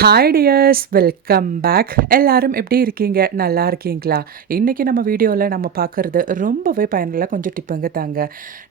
Hi tears welcome back எல்லாரும் எப்படி இருக்கீங்க? நல்லா இருக்கீங்களா? இன்றைக்கி நம்ம வீடியோவில் நம்ம பார்க்குறது ரொம்பவே பயனுள்ள கொஞ்சம் டிப்புங்க தாங்க.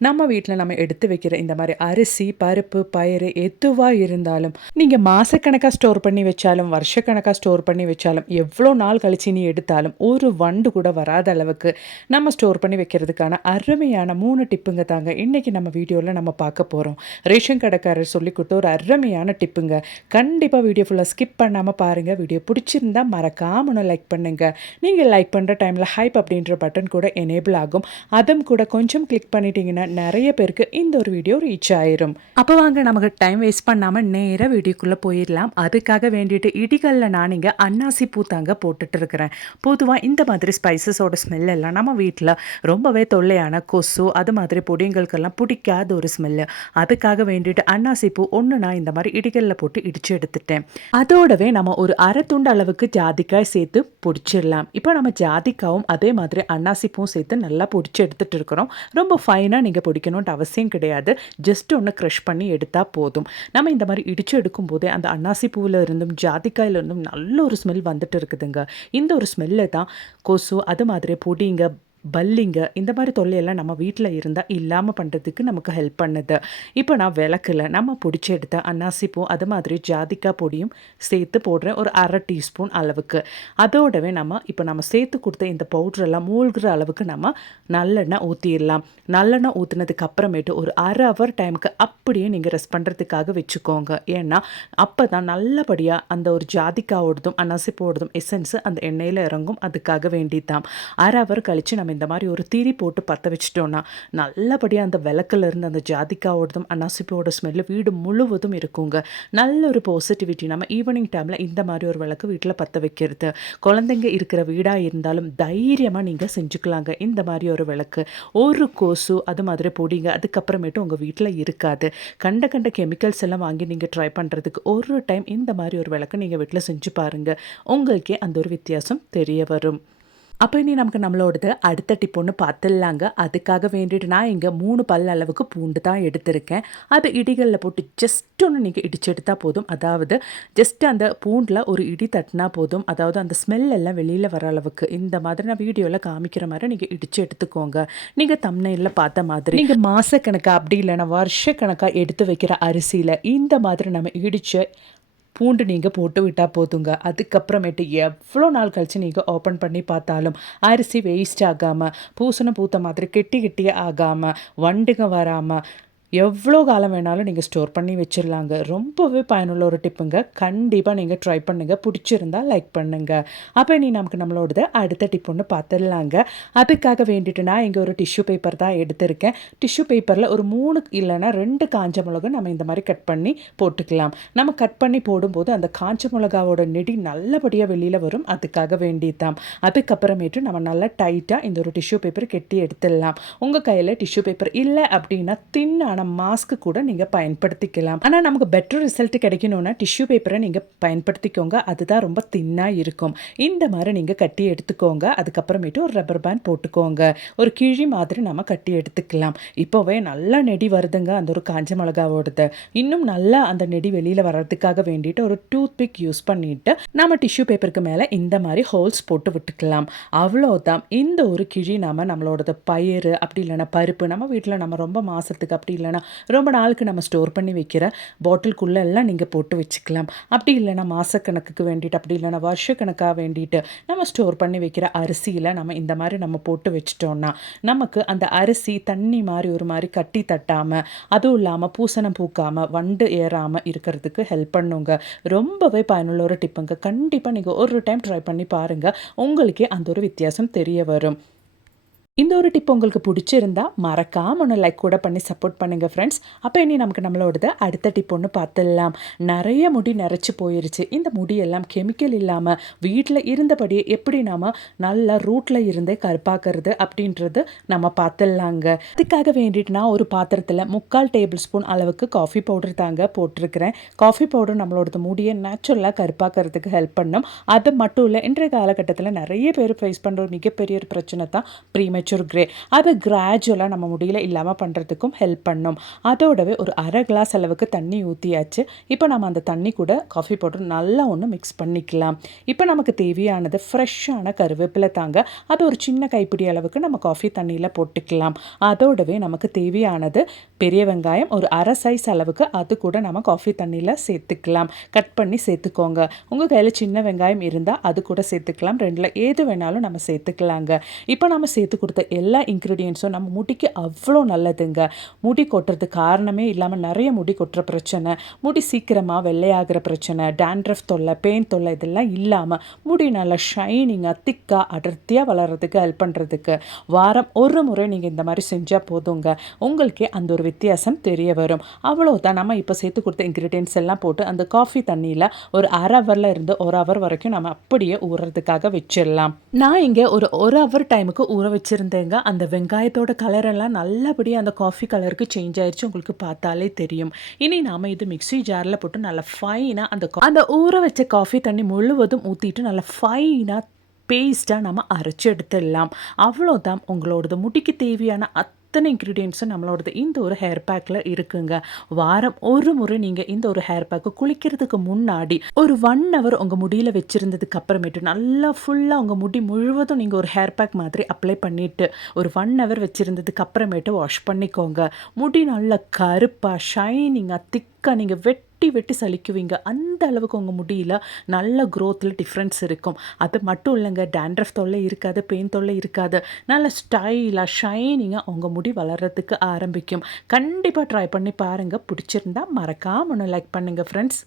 நம்ம வீட்டில் நம்ம எடுத்து வைக்கிற இந்த மாதிரி அரிசி பருப்பு பயிறு எதுவாக இருந்தாலும் நீங்கள் மாதக்கணக்காக ஸ்டோர் பண்ணி வச்சாலும் வருஷக்கணக்காக ஸ்டோர் பண்ணி வச்சாலும் எவ்வளோ நாள் கழிச்சு நீ எடுத்தாலும் ஒரு வண்டு கூட வராத அளவுக்கு நம்ம ஸ்டோர் பண்ணி வைக்கிறதுக்கான அருமையான மூணு டிப்புங்க தாங்க இன்றைக்கி நம்ம வீடியோவில் நம்ம பார்க்க போகிறோம் ரேஷன் கடைக்காரர் சொல்லி கொடுத்த ஒரு அருமையான டிப்புங்க. கண்டிப்பாக வீடியோ ஃபுல்லாக ஸ்கிப் பண்ணாமல் பாருங்கள் வீடியோ பிடிச்சிருந்தா மறக்காம லைக் பண்ணுங்கள் நீங்கள் லைக் பண்ணுற டைமில் ஹைப் அப்படின்ற பட்டன் கூட எனேபிள் ஆகும். அதுவும் கூட கொஞ்சம் கிளிக் பண்ணிட்டீங்கன்னா நிறைய பேருக்கு இந்த ஒரு வீடியோ ரீச் ஆயிரும். அப்போ வாங்க நமக்கு டைம் வேஸ்ட் பண்ணாமல் நேராக வீடியோக்குள்ளே போயிடலாம். அதுக்காக வேண்டிட்டு இடிகளில் நான் இங்கே அன்னாசி பூ தாங்க போட்டுட்டு இருக்கிறேன். பொதுவாக இந்த மாதிரி ஸ்பைசஸோட ஸ்மெல் எல்லாம் நம்ம வீட்டில் ரொம்பவே தொல்லையான கொசு அது மாதிரி பொடிங்களுக்கெல்லாம் பிடிக்காத ஒரு ஸ்மெல்லு அதுக்காக வேண்டிட்டு அன்னாசி பூ ஒன்று நான் இந்த மாதிரி இடிகளில் போட்டு இடித்து எடுத்துட்டேன். அதோடவே நம்ம ஒரு அரை துண்டு அளவுக்கு ஜாதிக்காய் சேர்த்து பொடிச்சிடலாம். இப்போ நம்ம ஜாதிக்காவும் அதே மாதிரி அன்னாசிப்பூவும் சேர்த்து நல்லா பொடிச்சு எடுத்துகிட்டு இருக்கிறோம். ரொம்ப ஃபைனாக நீங்கள் பொடிக்கணும்ட்டு அவசியம் கிடையாது. ஜஸ்ட் ஒன்று க்ரஷ் பண்ணி எடுத்தால் போதும். நம்ம இந்த மாதிரி இடித்து எடுக்கும்போதே அந்த அன்னாசி பூவில் இருந்தும் ஜாதிக்காயில் இருந்தும் நல்ல ஒரு ஸ்மெல் வந்துட்டு இருக்குதுங்க. இந்த ஒரு ஸ்மெல்லை தான் கொசு அது மாதிரி பொடிங்க பல்லிங்க இந்த மாதிரி தொல்லையெல்லாம் நம்ம வீட்டில் இருந்தால் இல்லாமல் பண்ணுறதுக்கு நமக்கு ஹெல்ப் பண்ணுது. இப்போ நான் விளக்கில் நம்ம பிடிச்சி எடுத்த அன்னாசிப்பூ அது மாதிரி ஜாதிக்காய் பொடியும் சேர்த்து போடுறேன் ஒரு அரை டீஸ்பூன் அளவுக்கு. அதோடவே நம்ம இப்போ நம்ம சேர்த்து கொடுத்த இந்த பவுட்ரெல்லாம் மூழ்கிற அளவுக்கு நம்ம நல்லெண்ணெய் ஊற்றிடலாம் நல்லெண்ணெய் ஊற்றினதுக்கு அப்புறமேட்டு ஒரு அரை ஹவர் டைமுக்கு அப்படியே நீங்கள் ரெஸ்ட் பண்ணுறதுக்காக வச்சுக்கோங்க. ஏன்னா அப்போ தான் நல்லபடியாக அந்த ஒரு ஜாதிக்காவோடதும் அன்னாசிப்போடதும் எசன்ஸு அந்த எண்ணெயில் இறங்கும் அதுக்காக வேண்டித்தான் அரை ஹவர் கழித்து நம்ம இந்த மாதிரி ஒரு தீரி போட்டு பற்ற வச்சிட்டோன்னா நல்லபடியாக அந்த விளக்கிலிருந்து அந்த ஜாதிக்காவோடதும் அன்னாசிப்போட ஸ்மெல்லு வீடு முழுவதும் இருக்குங்க. நல்ல ஒரு பாசிட்டிவிட்டி நம்ம ஈவினிங் டைமில் இந்த மாதிரி ஒரு விளக்கு வீட்டில் பற்ற வைக்கிறது. குழந்தைங்க இருக்கிற வீடாக இருந்தாலும் தைரியமாக நீங்கள் செஞ்சுக்கலாங்க. இந்த மாதிரி ஒரு விளக்கு. ஒரு கோசு அது மாதிரி பொடிங்க அதுக்கப்புறமேட்டு உங்கள் வீட்டில் இருக்காது. கண்ட கண்ட கெமிக்கல்ஸ் எல்லாம் வாங்கி நீங்கள் ட்ரை பண்ணுறதுக்கு ஒரு டைம் இந்த மாதிரி ஒரு விளக்கு நீங்கள் வீட்டில் செஞ்சு பாருங்கள் உங்களுக்கே அந்த ஒரு வித்தியாசம் தெரிய வரும். அப்போ இனி நமக்கு நம்மளோடது அடுத்த டிப் ஒன்று பார்த்துடலாங்க அதுக்காக வேண்டிட்டு நான் இங்கே மூணு பல் அளவுக்கு பூண்டு தான் எடுத்திருக்கேன். அது இடிகளில் போட்டு ஜஸ்ட் ஒன்று நீங்கள் இடிச்சு எடுத்தால் போதும். அதாவது ஜஸ்ட் அந்த பூண்டில் ஒரு இடி தட்டினா போதும். அதாவது அந்த ஸ்மெல் எல்லாம் வெளியில் வர அளவுக்கு இந்த மாதிரி நான் வீடியோவில் காமிக்கிற மாதிரி நீங்கள் இடித்து எடுத்துக்கோங்க. நீங்கள் தம்னையில் பார்த்த மாதிரி. நீங்கள் மாதக்கணக்காக அப்படி இல்லைன்னா வருஷக்கணக்காக எடுத்து வைக்கிற அரிசியில் இந்த மாதிரி நம்ம இடித்து பூண்டு நீங்கள் போட்டு விட்டால் போதுங்க. அதுக்கப்புறமேட்டு எவ்வளோ நாள் கழித்து நீங்கள் ஓப்பன் பண்ணி பார்த்தாலும் அரிசி வேஸ்ட் ஆகாமல் பூசணம் பூத்த மாதிரி கெட்டி கெட்டியே ஆகாமல் வண்டுங்க வராமல் எவ்வளோ காலம் வேணாலும் நீங்கள் ஸ்டோர் பண்ணி வச்சிடலாங்க ரொம்பவே பயனுள்ள ஒரு டிப்புங்க. கண்டிப்பாக நீங்கள் ட்ரை பண்ணுங்கள் பிடிச்சிருந்தா லைக் பண்ணுங்கள் அப்போ நீ நமக்கு நம்மளோடது அடுத்த டிப் ஒன்று பார்த்துடலாங்க அதுக்காக வேண்டிட்டு நான் இங்கே ஒரு டிஷ்யூ பேப்பர் தான் எடுத்திருக்கேன். டிஷ்யூ பேப்பரில் ஒரு மூணு இல்லைன்னா ரெண்டு காஞ்ச மிளகு நம்ம இந்த மாதிரி கட் பண்ணி போட்டுக்கலாம். நம்ம கட் பண்ணி போடும்போது அந்த காஞ்ச மிளகாவோட நெடி நல்லபடியாக வெளியில் வரும். அதுக்காக வேண்டியதான் அதுக்கப்புறமேட்டு நம்ம நல்லா டைட்டாக இந்த ஒரு டிஷ்யூ பேப்பர் கெட்டி எடுத்துடலாம். உங்கள் கையில் டிஷ்யூ பேப்பர் இல்லை அப்படின்னா தின்னான மாஸ்க்கு கூட நீங்கள் பயன்படுத்திக்கலாம். ஆனால் நமக்கு பெட்டர் ரிசல்ட் கிடைக்கணும்னா டிஷ்யூ பேப்பரை நீங்கள் பயன்படுத்திக்கோங்க. அதுதான் ரொம்ப தின்னாக இருக்கும். இந்த மாதிரி நீங்கள் கட்டி எடுத்துக்கோங்க. அதுக்கப்புறமேட்டு ஒரு ரப்பர் பேண்ட் போட்டுக்கோங்க. ஒரு கிழி மாதிரி நம்ம கட்டி எடுத்துக்கலாம். இப்போவே நல்லா நெடி வருதுங்க அந்த ஒரு காஞ்ச மிளகாவோடது. இன்னும் நல்லா அந்த நெடி வெளியில் வர்றதுக்காக வேண்டிட்டு ஒரு டூத் பிக் யூஸ் பண்ணிட்டு நம்ம டிஷ்யூ பேப்பருக்கு மேலே இந்த மாதிரி ஹோல்ஸ் போட்டு விட்டுக்கலாம். அவ்வளோதான் இந்த ஒரு கிழி நாம நம்மளோடது பயிர் அப்படி இல்லைன்னா பருப்பு நம்ம வீட்டில் நம்ம ரொம்ப மாதத்துக்கு அப்படி இல்லை இல்லைனா ரொம்ப நாளுக்கு நம்ம ஸ்டோர் பண்ணி வைக்கிற பாட்டிலுக்குள்ளே எல்லாம் நீங்கள் போட்டு வச்சுக்கலாம். அப்படி இல்லைன்னா மாதக்கணக்குக்கு வேண்டிட்டு அப்படி இல்லைன்னா வருஷக்கணக்காக வேண்டிட்டு நம்ம ஸ்டோர் பண்ணி வைக்கிற அரிசியில் நம்ம இந்த மாதிரி நம்ம போட்டு வச்சிட்டோம்னா நமக்கு அந்த அரிசி தண்ணி மாதிரி ஒரு மாதிரி கட்டி தட்டாமல் அதுவும் இல்லாமல் பூசணம் பூக்காமல் வண்டு ஏறாமல் இருக்கிறதுக்கு ஹெல்ப் பண்ணுங்க. ரொம்பவே பயனுள்ள ஒரு டிப்புங்க கண்டிப்பாக நீங்கள் ஒரு டைம் ட்ரை பண்ணி பாருங்கள் உங்களுக்கே அந்த ஒரு வித்தியாசம் தெரிய வரும். இந்த ஒரு டிப் உங்களுக்கு பிடிச்சிருந்தா மறக்காமல் ஒன்று லைக் கூட பண்ணி சப்போர்ட் பண்ணுங்கள் ஃப்ரெண்ட்ஸ் அப்போ இனி நமக்கு நம்மளோடது அடுத்த டிப் ஒன்று பார்த்துடலாம். நிறைய முடி நிறைச்சி போயிருச்சு. இந்த முடியெல்லாம் கெமிக்கல் இல்லாமல் வீட்டில் இருந்தபடியே எப்படி நாம் நல்லா ரூட்டில் இருந்தே கருப்பாக்குறது அப்படின்றது நம்ம பார்த்துடலாங்க. அதுக்காக வேண்டிட்டு நான் ஒரு பாத்திரத்தில் முக்கால் டேபிள் ஸ்பூன் அளவுக்கு காஃபி பவுடர் தாங்க போட்டிருக்கிறேன். காஃபி பவுடர் நம்மளோடது முடியை நேச்சுரலாக கருப்பாக்குறதுக்கு ஹெல்ப் பண்ணும். அது மட்டும் இல்லை இன்றைய காலகட்டத்தில் நிறைய பேர் ஃபேஸ் பண்ணுற ஒரு மிகப்பெரிய ஒரு பிரச்சனை தான் ப்ரீமெச் டெம்பரேச்சர் க்ரே அதை கிராஜுவலாக நம்ம முடியல இல்லாமல் பண்ணுறதுக்கும் ஹெல்ப் பண்ணும். அதோடவே ஒரு அரை கிளாஸ் அளவுக்கு தண்ணி ஊற்றியாச்சு இப்போ நம்ம அந்த தண்ணி கூட காஃபி பவுடர் நல்லா ஒன்று மிக்ஸ் பண்ணிக்கலாம். இப்போ நமக்கு தேவையானது ஃப்ரெஷ்ஷான கருவேப்பிலை தாங்க. அது ஒரு சின்ன கைப்பிடி அளவுக்கு நம்ம காஃபி தண்ணியில் போட்டுக்கலாம். அதோடவே நமக்கு தேவையானது பெரிய வெங்காயம் ஒரு அரை சைஸ் அளவுக்கு அது கூட நம்ம காஃபி தண்ணியில் சேர்த்துக்கலாம். கட் பண்ணி சேர்த்துக்கோங்க. உங்கள் கையில் சின்ன வெங்காயம் இருந்தால் அது கூட சேர்த்துக்கலாம். ரெண்டில் ஏது வேணாலும் நம்ம சேர்த்துக்கலாங்க. இப்போ நம்ம சேர்த்து கொடுத்த எல்லா இன்க்ரீடியன்ஸும் நம்ம முடிக்கு அவ்வளோ நல்லதுங்க. முடி கொட்டுறது காரணமே இல்லாமல் நிறைய முடி கொட்டுற பிரச்சனை முடி சீக்கிரமாக வெள்ளையாகிற பிரச்சனை டேண்ட்ரஃப் தொல்லை பெயின் தொல்லை இதெல்லாம் இல்லாமல் முடி நல்லா ஷைனிங்காக திக்காக அடர்த்தியாக வளர்கிறதுக்கு ஹெல்ப் பண்ணுறதுக்கு வாரம் ஒரு முறை நீங்கள் இந்த மாதிரி செஞ்சால் போதுங்க. உங்களுக்கே அந்த ஒரு வித்தியாசம் தெரிய வரும். அவ்வளோதான் நம்ம இப்போ சேர்த்து கொடுத்த இன்க்ரீடியன்ஸ் எல்லாம் போட்டு அந்த காஃபி தண்ணியில் ஒரு அரை ஹவரில் இருந்து ஒரு ஹவர் வரைக்கும் நம்ம அப்படியே ஊறுறதுக்காக வச்சிடலாம். நான் இங்கே ஒரு ஒரு ஹவர் டைமுக்கு ஊற வச்சுருந்தேங்க அந்த வெங்காயத்தோட கலரெல்லாம் நல்லபடியாக அந்த காஃபி கலருக்கு சேஞ்ச் ஆயிடுச்சு உங்களுக்கு பார்த்தாலே தெரியும். இனி நாம் இது மிக்ஸி ஜாரில் போட்டு நல்லா ஃபைனாக அந்த அந்த ஊற வச்ச காஃபி தண்ணி முழுவதும் ஊற்றிட்டு நல்லா ஃபைனாக பேஸ்ட்டாக நம்ம அரைச்சி எடுத்துடலாம். அவ்வளோதான் உங்களோடது. முடிக்கு தேவையான அத் அத்தனை இன்க்ரீடியன்ஸும் நம்மளோடது இந்த ஒரு ஹேர் பேக்கில் இருக்குங்க. வாரம் ஒரு முறை நீங்கள் இந்த ஒரு ஹேர் பேக்கு குளிக்கிறதுக்கு முன்னாடி ஒரு ஒன் ஹவர் உங்கள் முடியில் வச்சுருந்ததுக்கு அப்புறமேட்டு நல்லா ஃபுல்லாக உங்கள் முடி முழுவதும் நீங்கள் ஒரு ஹேர் பேக் மாதிரி அப்ளை பண்ணிவிட்டு ஒரு ஒன் ஹவர் வச்சுருந்ததுக்கு அப்புறமேட்டு வாஷ் பண்ணிக்கோங்க. முடி நல்லா கருப்பாக ஷைனிங்காக திக்காக நீங்கள் வெட்டி வெட்டி சலிக்குவீங்க. அந்த அளவுக்கு உங்கள் முடியல நல்ல க்ரோத்தில் டிஃப்ரென்ஸ் இருக்கும். அது மட்டும் இல்லைங்க டேண்ட்ரஃப் தொல்லை இருக்காது பெயின் தொல்லை இருக்காது. நல்ல ஸ்டைலாக ஷைனிங்காக உங்கள் முடி வளர்கிறதுக்கு ஆரம்பிக்கும். கண்டிப்பாக ட்ரை பண்ணி பாருங்கள் பிடிச்சிருந்தா மறக்காம ஒன்று லைக் பண்ணுங்கள் ஃப்ரெண்ட்ஸ்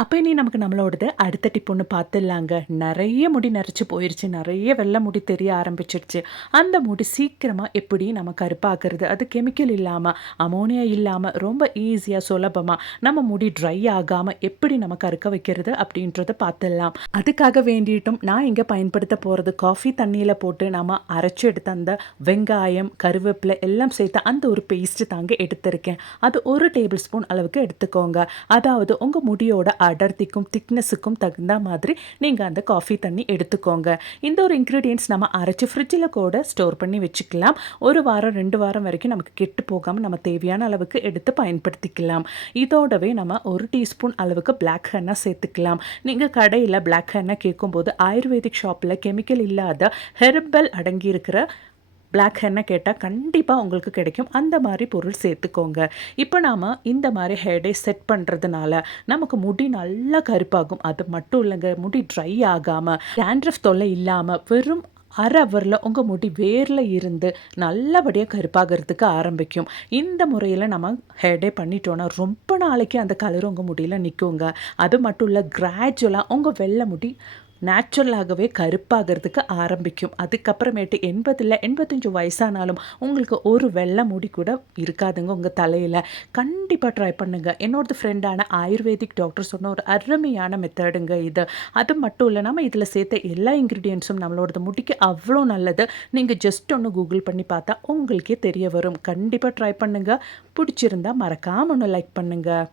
அப்போ இனி நமக்கு நம்மளோடது அடுத்த டிப் ஒன்று பார்த்துடலாங்க நிறைய முடி நரைச்சி போயிடுச்சு நிறைய வெள்ளை முடி தெரிய ஆரம்பிச்சிடுச்சு அந்த முடி சீக்கிரமாக எப்படி நம்ம கருப்பாக்குறது? அது கெமிக்கல் இல்லாமல் அமோனியா இல்லாமல் ரொம்ப ஈஸியாக சுலபமாக நம்ம முடி ட்ரை ஆகாமல் எப்படி நம்ம கருக்க வைக்கிறது அப்படின்றத பார்த்துடலாம் அதுக்காக வேண்டிட்டும் நான் இங்கே பயன்படுத்த போகிறது காஃபி தண்ணியில் போட்டு நம்ம அரைச்சி எடுத்த அந்த வெங்காயம் கருவேப்பிலை எல்லாம் சேர்த்து அந்த ஒரு பேஸ்ட் தாங்க எடுத்திருக்கேன். அது ஒரு டேபிள் ஸ்பூன் அளவுக்கு எடுத்துக்கோங்க. அதாவது உங்கள் முடியோட அடர்த்திக்கும் திக்னஸுக்கும் தகுந்த மாதிரி நீங்கள் அந்த காஃபி தண்ணி எடுத்துக்கோங்க. இந்த ஒரு இன்க்ரீடியன்ஸ் நம்ம அரைச்சி ஃப்ரிட்ஜில் கூட ஸ்டோர் பண்ணி வச்சுக்கலாம். ஒரு வாரம் ரெண்டு வாரம் வரைக்கும் நமக்கு கெட்டு போகாமல் நம்ம தேவையான அளவுக்கு எடுத்து பயன்படுத்திக்கலாம். இதோடவே நம்ம ஒரு டீஸ்பூன் அளவுக்கு பிளாக் ஹென்னா சேர்த்துக்கலாம். நீங்கள் கடையில் பிளாக் ஹென்னா கேட்கும்போது ஆயுர்வேதிக் ஷாப்பில் கெமிக்கல் இல்லாத ஹெர்பல் அடங்கியிருக்கிற பிளாக் ஹென்னை கேட்டால் கண்டிப்பாக உங்களுக்கு கிடைக்கும். அந்த மாதிரி பொருள் சேர்த்துக்கோங்க. இப்போ நாம் இந்த மாதிரி ஹேடே செட் பண்ணுறதுனால நமக்கு முடி நல்லா கருப்பாகும். அது மட்டும் இல்லைங்க முடி ட்ரை ஆகாமல் டேண்ட்ரஃப் தொல்லை இல்லாமல் வெறும் அரை ஹவரில் உங்கள் முடி வேரில் இருந்து நல்லபடியாக கருப்பாகிறதுக்கு ஆரம்பிக்கும். இந்த முறையில் நம்ம ஹேடே பண்ணிட்டோன்னா ரொம்ப நாளைக்கு அந்த கலர் உங்கள் முடியில் நிற்குங்க அது மட்டும் இல்லை கிராஜுவலாக உங்கள் வெள்ளை முடி நேச்சுரலாகவே கருப்பாகிறதுக்கு ஆரம்பிக்கும். அதுக்கப்புறமேட்டு எண்பதில் எண்பத்தஞ்சு வயசானாலும் உங்களுக்கு ஒரு வெள்ளை முடி கூட இருக்காதுங்க உங்கள் தலையில். கண்டிப்பாக ட்ரை பண்ணுங்கள் என்னோடது ஃப்ரெண்டான ஆயுர்வேதிக் டாக்டர் சொன்ன ஒரு அருமையான மெத்தடுங்க இது. அது மட்டும் இல்லை நம்ம இதில் சேர்த்த எல்லா இன்க்ரீடியன்ஸும் நம்மளோட முடிக்கு அவ்வளோ நல்லது. நீங்கள் ஜஸ்ட் ஒன்று கூகுள் பண்ணி பார்த்தா உங்களுக்கே தெரிய வரும். கண்டிப்பாக ட்ரை பண்ணுங்கள் பிடிச்சிருந்தா மறக்காமல் ஒன்று லைக் பண்ணுங்கள்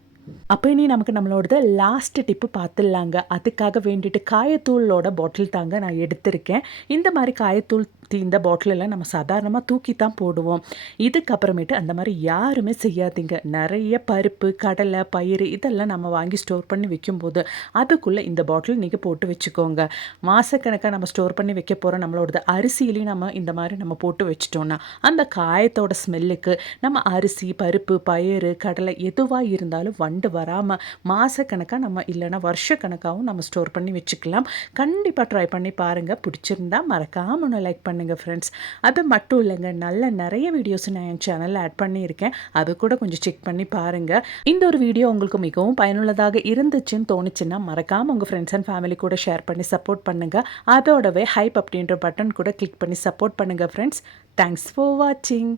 அப்போ இனி நமக்கு நம்மளோடது லாஸ்ட் டிப்பு பார்த்துடலாங்க அதுக்காக வேண்டிட்டு காயத்தூளோட பாட்டில் தாங்க நான் எடுத்திருக்கேன். இந்த மாதிரி காயத்தூள் தீந்த பாட்டிலெல்லாம் நம்ம சாதாரணமாக தூக்கி தான் போடுவோம். இதுக்கப்புறமேட்டு அந்த மாதிரி யாருமே செய்யாதீங்க. நிறைய பருப்பு கடலை பயிறு இதெல்லாம் நம்ம வாங்கி ஸ்டோர் பண்ணி வைக்கும்போது அதுக்குள்ளே இந்த பாட்டில் நீங்கள் போட்டு வச்சுக்கோங்க. மாதக்கணக்காக நம்ம ஸ்டோர் பண்ணி வைக்க போகிற நம்மளோடது அரிசியிலையும் நம்ம இந்த மாதிரி நம்ம போட்டு வச்சிட்டோன்னா அந்த காயத்தோட ஸ்மெல்லுக்கு நம்ம அரிசி பருப்பு பயிறு கடலை எதுவாக இருந்தாலும் வண்டு வராமல் மாதக்கணக்காக நம்ம இல்லைன்னா வருஷக்கணக்காகவும் நம்ம ஸ்டோர் பண்ணி வச்சுக்கலாம். கண்டிப்பாக ட்ரை பண்ணி பாருங்கள் பிடிச்சிருந்தா மறக்காம ஒன்று லைக் பண்ணுங்கள் ஃப்ரெண்ட்ஸ் அது மட்டும் இல்லைங்க நல்ல நிறைய வீடியோஸ் நான் என் சேனலில் ஆட் பண்ணியிருக்கேன். அது கூட கொஞ்சம் செக் பண்ணி பாருங்கள் இந்த ஒரு வீடியோ உங்களுக்கு மிகவும் பயனுள்ளதாக இருந்துச்சுன்னு தோணுச்சுன்னா மறக்காமல் உங்கள் ஃப்ரெண்ட்ஸ் அண்ட் ஃபேமிலி கூட ஷேர் பண்ணி சப்போர்ட் பண்ணுங்கள் அதோடவே ஹைப் அப்படின்ற பட்டன் கூட கிளிக் பண்ணி சப்போர்ட் பண்ணுங்கள் ஃப்ரெண்ட்ஸ் தேங்க்ஸ் ஃபார் வாட்சிங்